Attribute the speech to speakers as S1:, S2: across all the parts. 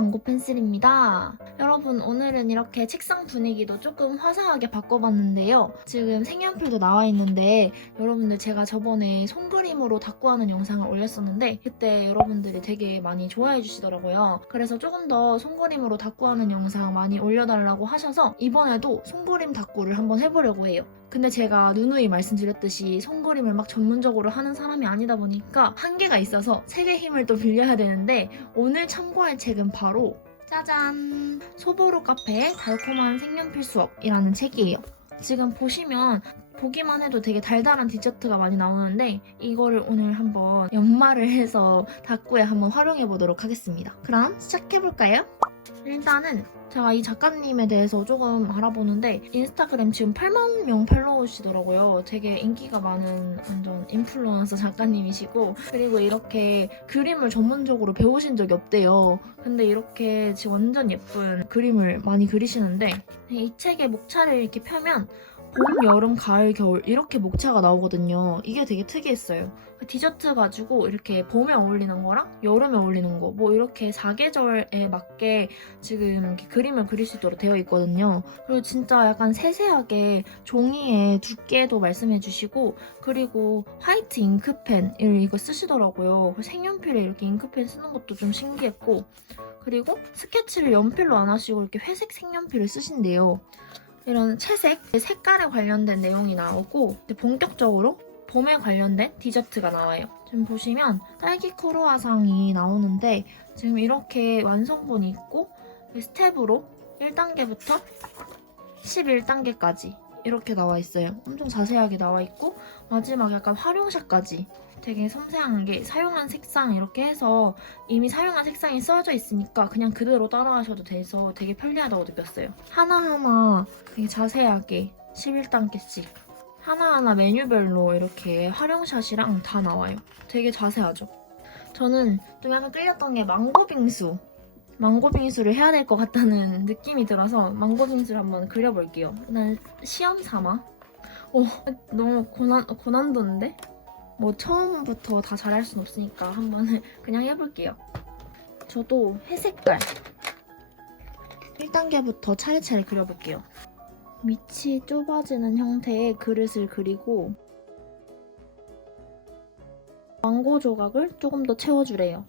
S1: 망고 펜슬입니다. 여러분 오늘은 이렇게 책상 분위기도 조금 화사하게 바꿔봤는데요. 지금 색연필도 나와 있는데 여러분들 제가 저번에 손그림으로 닦고 하는 영상을 올렸었는데 그때 여러분들이 되게 많이 좋아해 주시더라고요. 그래서 조금 더 손그림으로 닦고 하는 영상 많이 올려달라고 하셔서 이번에도 손그림 닦고를 한번 해보려고 해요. 근데 제가 누누이 말씀드렸듯이 손그림을 막 전문적으로 하는 사람이 아니다 보니까 한계가 있어서 책의 힘을 또 빌려야 되는데 오늘 참고할 책은 바로 짜잔! 소보로 카페의 달콤한 색연필 수업이라는 책이에요. 지금 보시면 보기만 해도 되게 달달한 디저트가 많이 나오는데 이거를 오늘 한번 연말을 해서 닭구에 한번 활용해 보도록 하겠습니다. 그럼 시작해 볼까요? 일단은 제가 이 작가님에 대해서 조금 알아보는데 인스타그램 지금 8만 명 팔로우시더라고요. 되게 인기가 많은 완전 인플루언서 작가님이시고 그리고 이렇게 그림을 전문적으로 배우신 적이 없대요. 근데 이렇게 지금 완전 예쁜 그림을 많이 그리시는데 이 책의 목차를 이렇게 펴면 봄, 여름, 가을, 겨울 이렇게 목차가 나오거든요. 이게 되게 특이했어요. 디저트 가지고 이렇게 봄에 어울리는 거랑 여름에 어울리는 거 뭐 이렇게 사계절에 맞게 지금 이렇게 그림을 그릴 수 있도록 되어 있거든요. 그리고 진짜 약간 세세하게 종이의 두께도 말씀해 주시고 그리고 화이트 잉크펜을 이거 쓰시더라고요. 그 색연필에 이렇게 잉크펜 쓰는 것도 좀 신기했고 그리고 스케치를 연필로 안 하시고 이렇게 회색 색연필을 쓰신대요. 이런 채색, 색깔에 관련된 내용이 나오고 본격적으로 봄에 관련된 디저트가 나와요. 지금 보시면 딸기 크루아상이 나오는데 지금 이렇게 완성본이 있고 스텝으로 1단계부터 11단계까지 이렇게 나와 있어요. 엄청 자세하게 나와 있고 마지막 약간 활용샷까지 되게 섬세하게 사용한 색상 이렇게 해서 이미 사용한 색상이 써져 있으니까 그냥 그대로 따라하셔도 돼서 되게 편리하다고 느꼈어요. 하나하나 되게 자세하게 11단계씩 하나하나 메뉴별로 이렇게 활용샷이랑 다 나와요. 되게 자세하죠. 저는 좀 약간 끌렸던 게 망고빙수. 망고빙수를 해야 될 것 같다는 느낌이 들어서 망고빙수를 한번 그려볼게요. 일단 시험 삼아. 오, 너무 고난, 고난도인데? 뭐 처음부터 다 잘할 순 없으니까 한번 그냥 해볼게요. 저도 회색깔 1단계부터 차례차례 그려볼게요. 밑이 좁아지는 형태의 그릇을 그리고 망고 조각을 조금 더 채워주래요.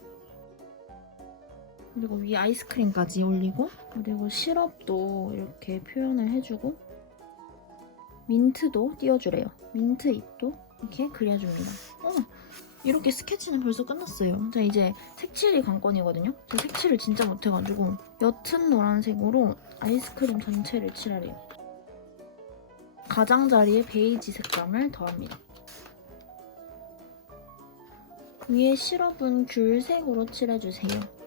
S1: 그리고 위에 아이스크림까지 올리고 그리고 시럽도 이렇게 표현을 해주고 민트도 띄워주래요. 민트 잎도 이렇게 그려줍니다. 어, 이렇게 스케치는 벌써 끝났어요. 자 이제 색칠이 관건이거든요. 저 색칠을 진짜 못해가지고 옅은 노란색으로 아이스크림 전체를 칠하래요. 가장자리에 베이지 색감을 더합니다. 위에 시럽은 귤색으로 칠해주세요.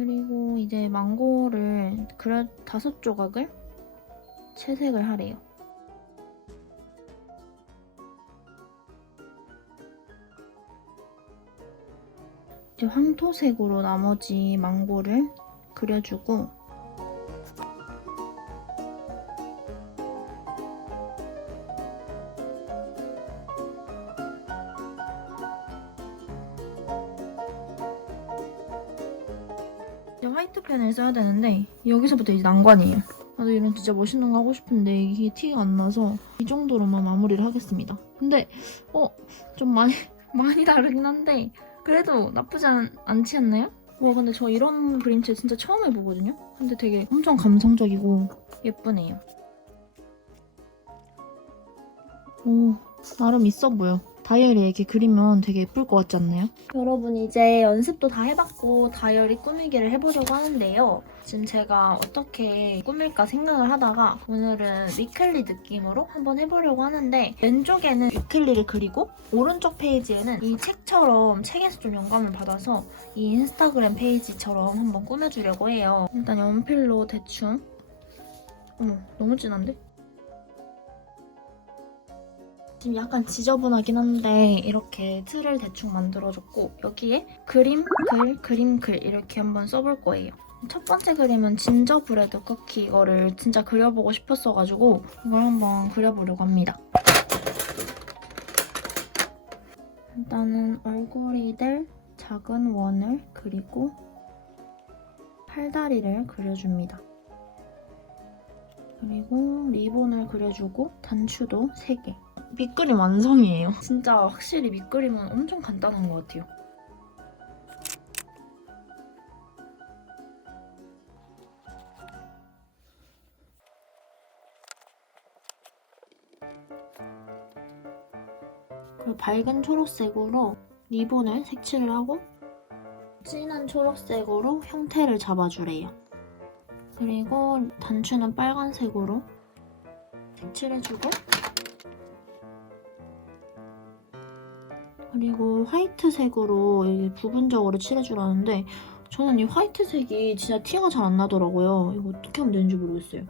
S1: 그리고 이제 망고를 그려 다섯 조각을 채색을 하래요. 이제 황토색으로 나머지 망고를 그려주고 화이트 펜을 써야 되는데 여기서부터 이제 난관이에요. 나도 이런 진짜 멋있는 거 하고 싶은데 이게 티가 안 나서 이 정도로만 마무리를 하겠습니다. 근데 어 좀 많이 많이 다르긴 한데 그래도 나쁘지 않, 않지 않나요? 와 근데 저 이런 그림체 진짜 처음 해보거든요? 근데 되게 엄청 감성적이고 예쁘네요. 오 나름 있어 보여. 다이어리에 이렇게 그리면 되게 예쁠 것 같지 않나요? 여러분 이제 연습도 다 해봤고 다이어리 꾸미기를 해보려고 하는데요. 지금 제가 어떻게 꾸밀까 생각을 하다가 오늘은 위클리 느낌으로 한번 해보려고 하는데 왼쪽에는 위클리를 그리고 오른쪽 페이지에는 이 책처럼 책에서 좀 영감을 받아서 이 인스타그램 페이지처럼 한번 꾸며주려고 해요. 일단 연필로 대충 어머 너무 진한데? 지금 약간 지저분하긴 한데 이렇게 틀을 대충 만들어줬고 여기에 그림, 글, 그림, 글 이렇게 한번 써볼 거예요. 첫 번째 그림은 진저브레드 쿠키 이거를 진짜 그려보고 싶었어가지고 이걸 한번 그려보려고 합니다. 일단은 얼굴이 될 작은 원을 그리고 팔다리를 그려줍니다. 그리고 리본을 그려주고 단추도 3개. 밑그림 완성이에요. 진짜 확실히 밑그림은 엄청 간단한 것 같아요. 그리고 밝은 초록색으로 리본을 색칠을 하고 진한 초록색으로 형태를 잡아주래요. 그리고 단추는 빨간색으로 색칠해주고 그리고 화이트색으로 부분적으로 칠해주라는데 저는 이 화이트색이 진짜 티가 잘 안 나더라고요. 이거 어떻게 하면 되는지 모르겠어요.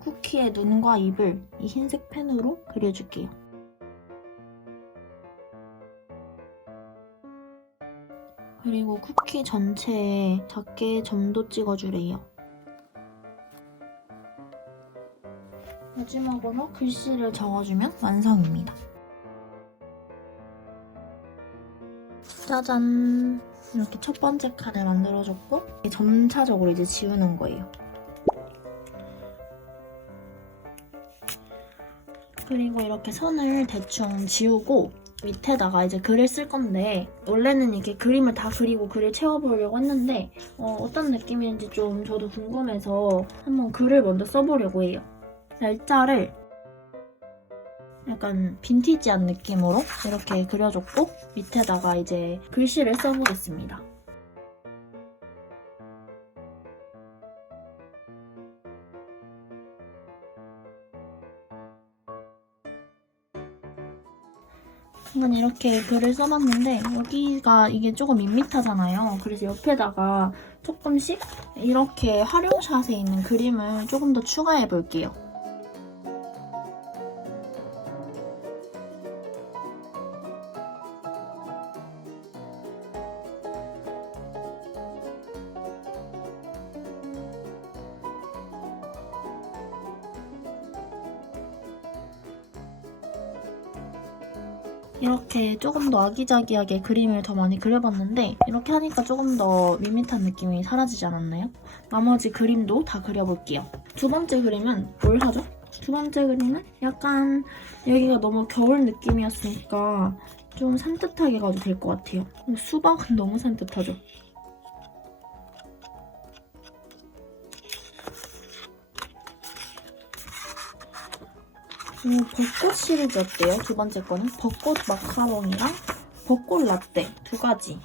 S1: 쿠키의 눈과 입을 이 흰색 펜으로 그려줄게요. 그리고 쿠키 전체에 작게 점도 찍어주래요. 마지막으로 글씨를 적어주면 완성입니다. 짜잔! 이렇게 첫 번째 칸을 만들어줬고 점차적으로 이제 지우는 거예요. 그리고 이렇게 선을 대충 지우고 밑에다가 이제 글을 쓸 건데 원래는 이렇게 그림을 다 그리고 글을 채워보려고 했는데 어, 떤 느낌인지 좀 저도 궁금해서 한번 글을 먼저 써보려고 해요. 날짜를 약간 빈티지한 느낌으로 이렇게 그려줬고 밑에다가 이제 글씨를 써보겠습니다. 한번 이렇게 글을 써봤는데 여기가 이게 조금 밋밋하잖아요. 그래서 옆에다가 조금씩 이렇게 활용샷에 있는 그림을 조금 더 추가해 볼게요. 이렇게 조금 더 아기자기하게 그림을 더 많이 그려봤는데 이렇게 하니까 조금 더 밋밋한 느낌이 사라지지 않았나요? 나머지 그림도 다 그려볼게요. 두 번째 그림은 뭘 하죠? 두 번째 그림은 약간 여기가 너무 겨울 느낌이었으니까 좀 산뜻하게 가도 될 것 같아요. 수박은 너무 산뜻하죠? 음, 벚꽃 시리즈 어때요? 두 번째 거는? 벚꽃 마카롱이랑 벚꽃 라떼 두 가지.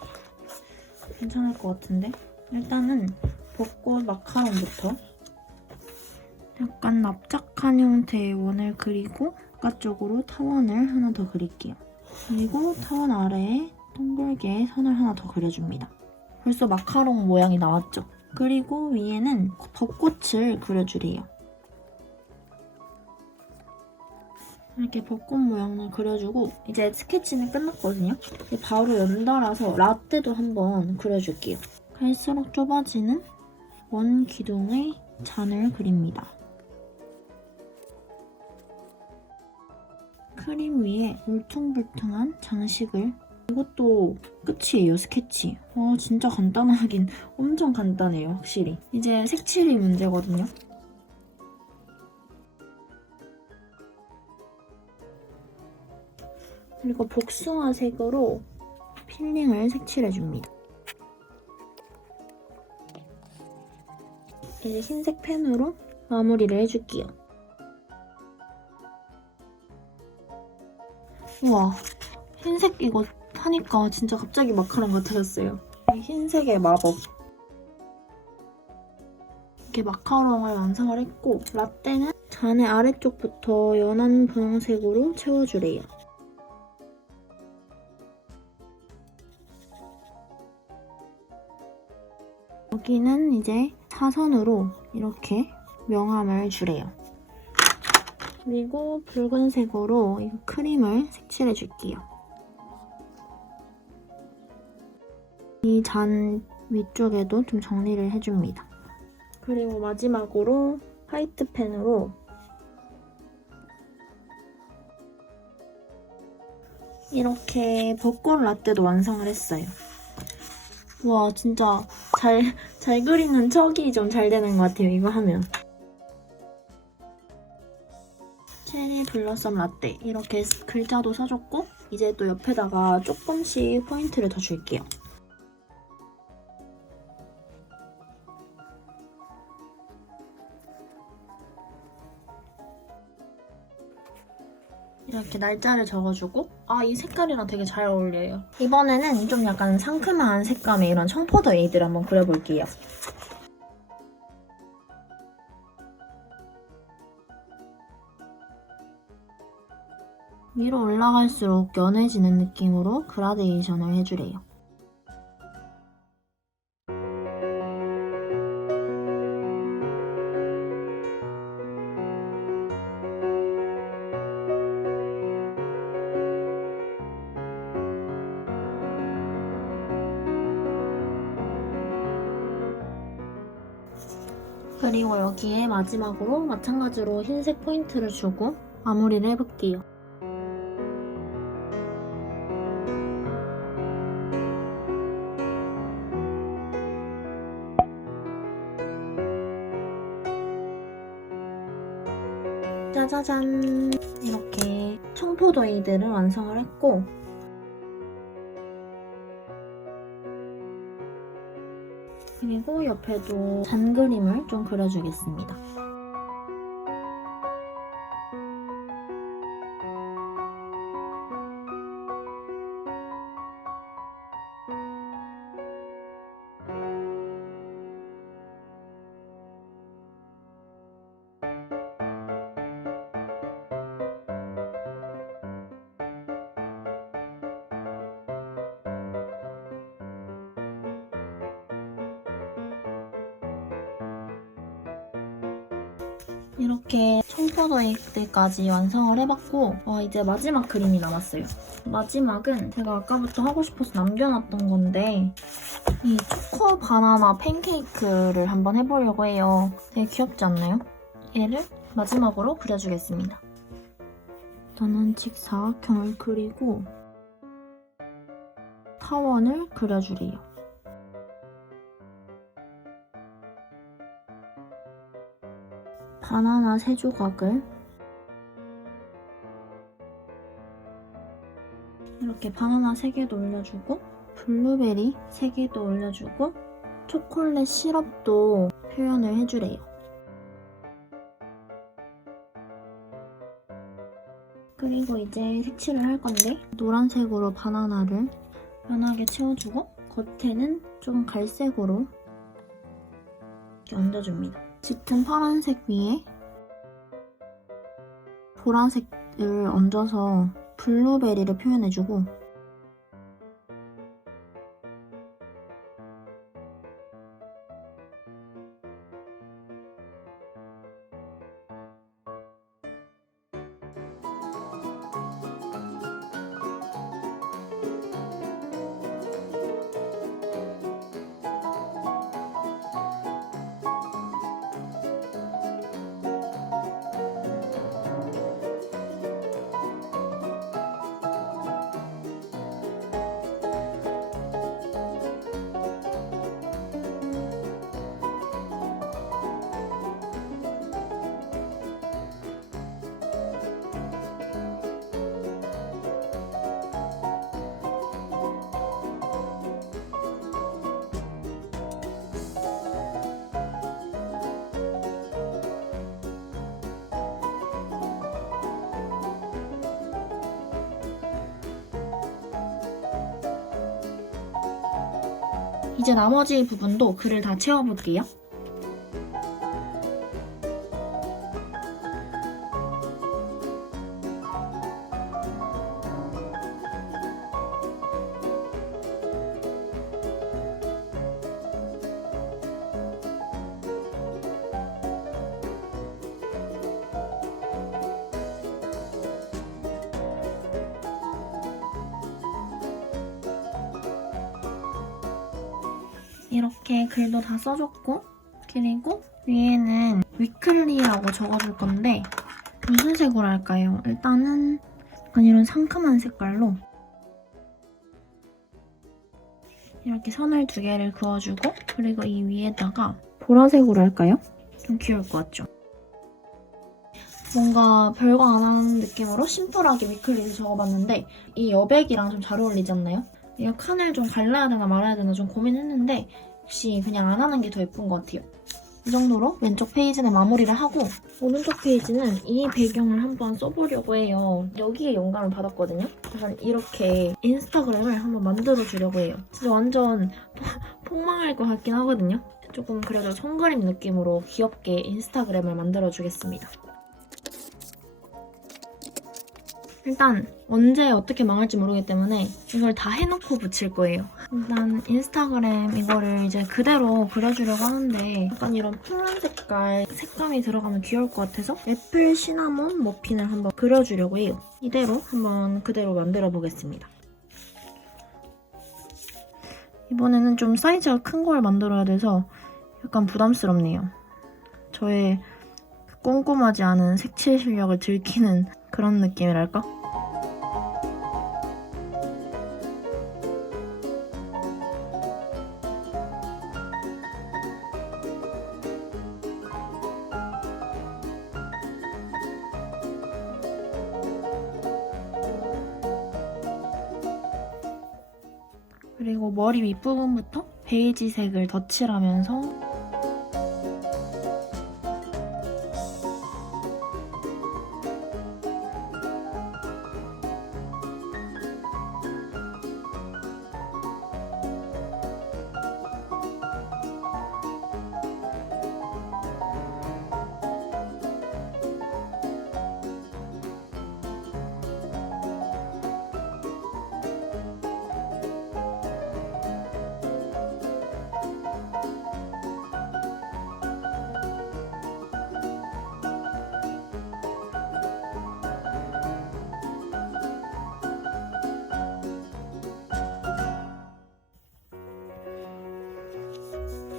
S1: 괜찮을 것 같은데? 일단은 벚꽃 마카롱부터. 약간 납작한 형태의 원을 그리고 바깥쪽으로 타원을 하나 더 그릴게요. 그리고 타원 아래에 동글게 선을 하나 더 그려줍니다. 벌써 마카롱 모양이 나왔죠? 그리고 위에는 벚꽃을 그려주래요 이렇게 벚꽃 모양을 그려주고 이제 스케치는 끝났거든요. 이제 바로 연달아서 라떼도 한번 그려줄게요. 갈수록 좁아지는 원 기둥의 잔을 그립니다. 크림 위에 울퉁불퉁한 장식을 이것도 끝이에요, 스케치. 와, 진짜 간단하긴 엄청 간단해요, 확실히. 이제 색칠이 문제거든요. 그리고 복숭아색으로 필링을 색칠해줍니다. 이제 흰색 펜으로 마무리를 해줄게요. 우와, 흰색 이거 하니까 진짜 갑자기 마카롱 같아졌어요. 이 흰색의 마법. 이렇게 마카롱을 완성을 했고 라떼는 잔의 아래쪽부터 연한 분홍색으로 채워주래요. 여기는 이제 사선으로 이렇게 명암을 주래요. 그리고 붉은색으로 이 크림을 색칠해 줄게요. 이 잔 위쪽에도 좀 정리를 해줍니다. 그리고 마지막으로 화이트 펜으로 이렇게 벚꽃 라떼도 완성을 했어요. 와 진짜 잘, 잘 그리는 척이 좀 잘 되는 것 같아요 이거 하면. 체리 블러썸 라떼 이렇게 글자도 써줬고 이제 또 옆에다가 조금씩 포인트를 더 줄게요. 이렇게 날짜를 적어주고 아 이 색깔이랑 되게 잘 어울려요. 이번에는 좀 약간 상큼한 색감의 이런 청포도 에이드를 한번 그려볼게요. 위로 올라갈수록 연해지는 느낌으로 그라데이션을 해주래요. 그리고 여기에 마지막으로 마찬가지로 흰색 포인트를 주고 마무리를 해볼게요. 짜자잔 이렇게 청포도 에이드를 완성을 했고 그리고 옆에도 잔 그림을 좀 그려주겠습니다. 이렇게 청포도 에이드까지 완성을 해봤고 와 이제 마지막 그림이 남았어요. 마지막은 제가 아까부터 하고 싶어서 남겨놨던 건데 이 초코 바나나 팬케이크를 한번 해보려고 해요. 되게 귀엽지 않나요? 얘를 마지막으로 그려주겠습니다. 저는 직사각형을 그리고 타원을 그려주래요. 바나나 세 조각을 이렇게 바나나 3개도 올려주고 블루베리 3개도 올려주고 초콜릿 시럽도 표현을 해주래요. 그리고 이제 색칠을 할 건데 노란색으로 바나나를 연하게 채워주고 겉에는 좀 갈색으로 이렇게 얹어줍니다. 짙은 파란색 위에 보라색을 얹어서 블루베리를 표현해주고 이제 나머지 부분도 글을 다 채워볼게요. 이렇게 글도 다 써줬고 그리고 위에는 위클리라고 적어줄 건데 무슨 색으로 할까요? 일단은 약간 이런 상큼한 색깔로 이렇게 선을 두 개를 그어주고 그리고 이 위에다가 보라색으로 할까요? 좀 귀여울 것 같죠? 뭔가 별거 안 하는 느낌으로 심플하게 위클리를 적어봤는데 이 여백이랑 좀 잘 어울리지 않나요? 이 칸을 좀 갈라야 되나 말아야 되나 좀 고민했는데 역시 그냥 안 하는 게 더 예쁜 것 같아요. 이 정도로 왼쪽 페이지는 마무리를 하고 오른쪽 페이지는 이 배경을 한번 써보려고 해요. 여기에 영감을 받았거든요. 약간 이렇게 인스타그램을 한번 만들어 주려고 해요. 진짜 완전 폭망할 것 같긴 하거든요. 조금 그래도 손그림 느낌으로 귀엽게 인스타그램을 만들어 주겠습니다. 일단 언제 어떻게 망할지 모르기 때문에 이걸 다 해놓고 붙일 거예요. 일단 인스타그램 이거를 이제 그대로 그려주려고 하는데 약간 이런 푸른 색깔 색감이 들어가면 귀여울 것 같아서 애플 시나몬 머핀을 한번 그려주려고 해요. 이대로 한번 그대로 만들어 보겠습니다. 이번에는 좀 사이즈가 큰 걸 만들어야 돼서 약간 부담스럽네요. 저의 꼼꼼하지 않은 색칠 실력을 들키는 그런 느낌이랄까? 그리고 머리 윗부분부터 베이지색을 덧칠하면서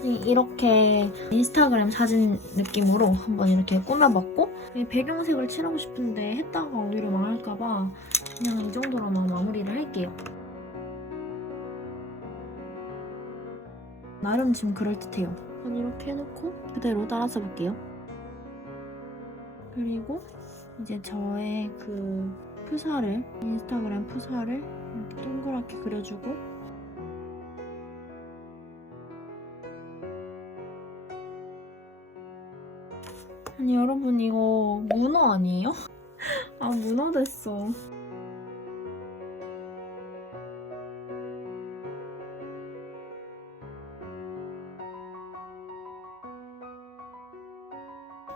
S1: 이- 이렇게 인스타그램 사진 느낌으로 한번 이렇게 꾸며봤고 이 배경색을 칠하고 싶은데 했다가 오히려 망할까봐 그냥 이 정도로만 마무리를 할게요. 나름 지금 그럴듯해요. 이렇게 해놓고 그대로 따라서 볼게요. 그리고 이제 저의 그 푸사를 인스타그램 푸사를 이렇게 동그랗게 그려주고 아니 여러분 이거 문어 아니에요? 아 문어 됐어.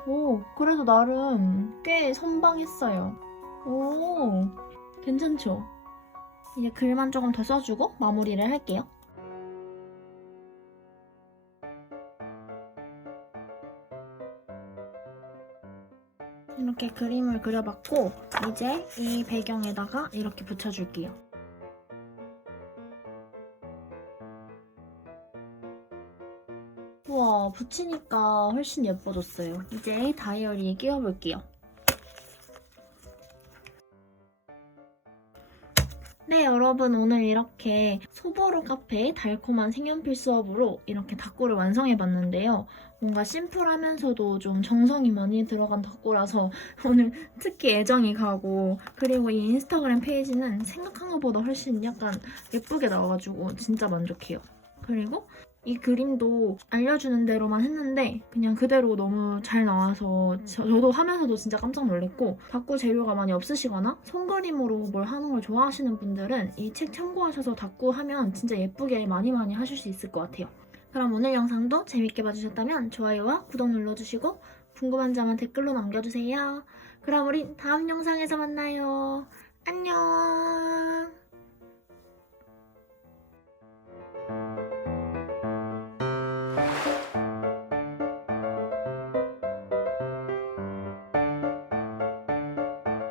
S1: 오 그래도 나름 꽤 선방했어요. 오 괜찮죠? 이제 글만 조금 더 써주고 마무리를 할게요. 그림을 그려봤고 이제 이 배경에다가 이렇게 붙여줄게요. 우와 붙이니까 훨씬 예뻐졌어요. 이제 다이어리에 끼워볼게요. 네 여러분 오늘 이렇게 소보로 카페 달콤한 색연필 수업으로 이렇게 닭구를 완성해 봤는데요. 뭔가 심플하면서도 좀 정성이 많이 들어간 닭구라서 오늘 특히 애정이 가고 그리고 이 인스타그램 페이지는 생각한 것보다 훨씬 약간 예쁘게 나와가지고 진짜 만족해요. 그리고 이 그림도 알려주는 대로만 했는데 그냥 그대로 너무 잘 나와서 저, 도 하면서도 진짜 깜짝 놀랐고 닭구 재료가 많이 없으시거나 손그림으로 뭘 하는 걸 좋아하시는 분들은 이 책 참고하셔서 닭구 하면 진짜 예쁘게 많이 많이 하실 수 있을 것 같아요. 그럼 오늘 영상도 재밌게 봐주셨다면 좋아요와 구독 눌러주시고 궁금한 점은 댓글로 남겨주세요. 그럼 우린 다음 영상에서 만나요. 안녕.